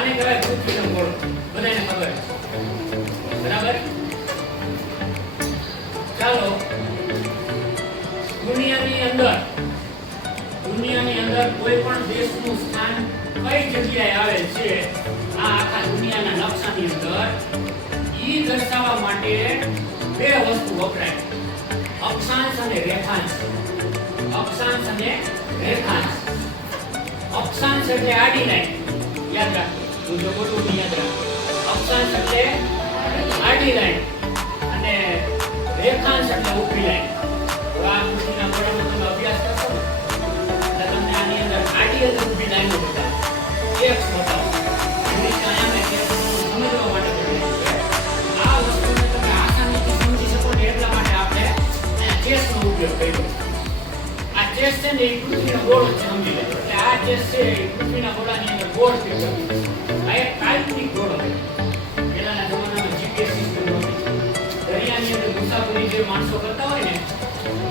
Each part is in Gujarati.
આને કહેવાય પૃથ્વીનો ગોળો. બધાને ખબર બરાબર. ચાલો દુનિયાની અંદર કોઈ પણ દેશનું સ્થાન કઈ જગ્યાએ આવેલ છે આ આખા દુનિયાના નકશાની અંદર ઈ દર્શાવવા માટે બે વસ્તુ વપરાય, અક્ષાંશ અને રેખાંશ. અક્ષાંશ અને રેખાંશ. અક્ષાંશ એટલે આડી લાઈન, યાદ રાખો. હું જો બોલું તો યાદ રાખો. અક્ષાંશ એટલે આડી લાઈન અને રેખાંશ એટલે ઊભી લાઈન. તો આ કૃતિના ગોળાનો તમે અભ્યાસ કરશો ને એટલે તમને આની અંદર આડી અને ઊભી લાઈનો બતાવો, એક્સ બતાવો. સમજવા માટે આ વસ્તુને તમે આસાનીથી સમજી શકો ને એટલા માટે આપણે અહીંયા ચેસનો ઉપયોગ કર્યો. આ ચેસ છે ને એ પૃથ્વીનો ગોળો છે, સમજી લો. એટલે આ ચેસ છે એ પૃથ્વીના ગોળાની અંદર ગોળ છે. આ એક કાલ્પનિક ગોળો છે. પહેલાના જમાનામાં જીપીએસ સિસ્ટમ નહોતી. દરિયાની અંદર મુસાફરી જે માણસો કરતા હોય ને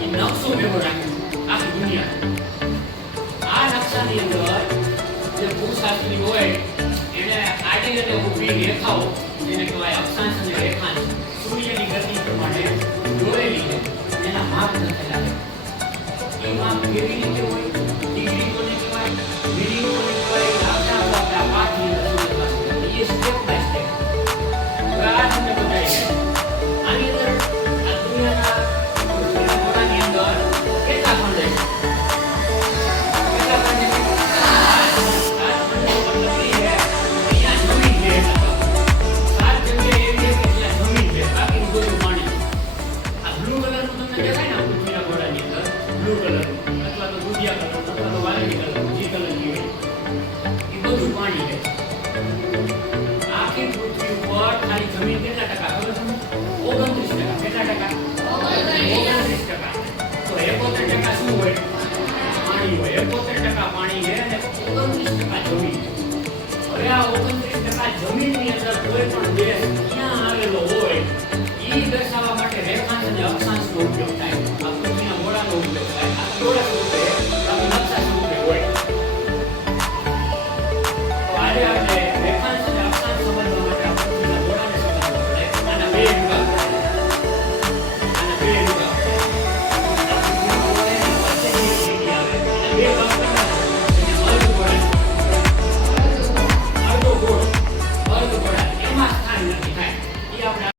એ નકશો ભેગો રાખ્યો આખી દુનિયા. આ નકશાની અંદર જે ભૂશાસ્ત્રી હોય એને આડી અને ઊભી રેખાઓ જેને કહેવાય અક્ષાંશ અને રેખાંશ સૂર્યની ગતિ પ્રમાણે દોરેલી છે. એના માપ લખેલા છે. એ માપ કેવી રીતે હોય? ડિગ્રી કોને કહેવાય, મિનિટ કોને કહેવાય, આપણા પાઠની અંદર સમજવા એ સ્ટેપ બાય સ્ટેપ. હવે આ તમને બતાવી છે. આની અંદર આ દુનિયાના ગોળાની અંદર કેટલા ખંડ છે? જમીન કેટલા ટકા ખબર તમને? 29%. કેટલા ટકા? 29%. તો 71% શું હોય? પાણી હોય. 71% પાણી છે અને 29% જમીન. હવે આ 29% જમીનની અંદર કોઈ પણ દેશ ક્યાં આવેલો હોય ઈ દર્શાવવા માટે રેખાંશ અને અક્ષાંશનો ઉપયોગ થાય.